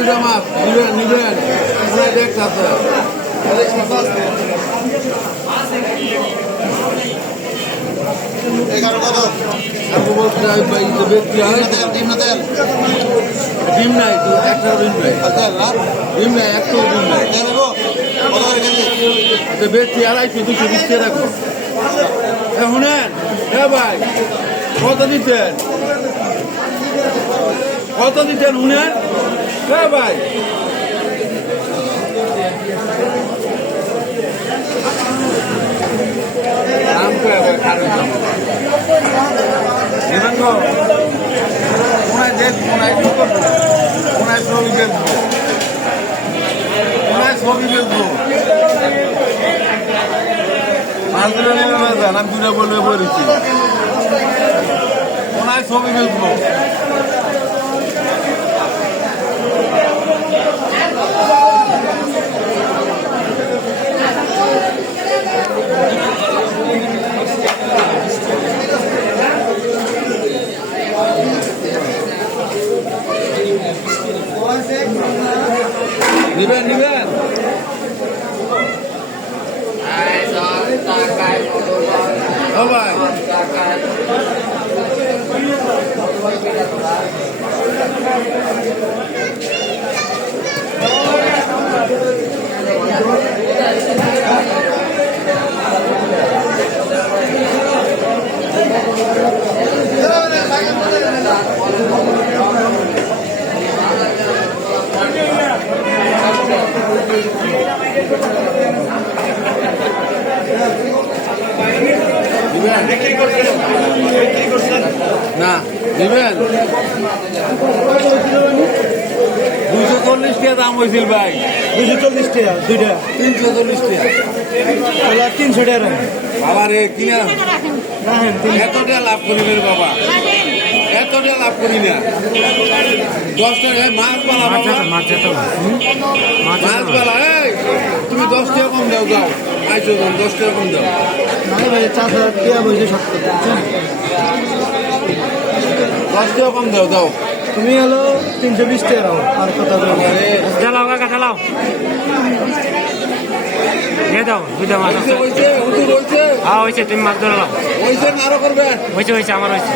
দুটা মাছ নিবেন দেখতে 11 কত? আমি বলছি ডিম নাই একটা ডিম নাই ডিম নাই একটা ডিম নাই বেশি 250 220 রাখবো। শুনেন হ্যাঁ ভাই কত দিতেন শুনেন হ্যাঁ ভাই নাম করে কোনায় দেখ কোনায় কি করবো কোনায় ছবি বেচবো মাছ দুটো নেমে বেচবেন আমি দুটো বলবে বলেছি কোনায় ছবি বেচবো নিবেন ভাই না দিবেন 240 টাকা দাম হয়েছিল ভাই 240 টাকা দুইটা 340 টাকা 300 টাকা বাবা রে কিনা এতটা লাভ করিবেন বাবা এতটা লাভ করি না 10 টাকা মাছ পালা মাছ পালা তুমি 10 টাকা কম দাও আইসো 10 টাকা কম দাও মানে ভাই 4000 টাকা বসে 70 10 টাকা কম দাও তুমি হলো 320 টাকা দাও আর কত চালাও কাকা চালাও দিয়ে দাও দুইটা মাছ আছে হয়েছে হ্যাঁ হয়েছে তুমি মাছ ধরে নাও হয়েছে না আরো করবে হয়েছে আমার হয়েছে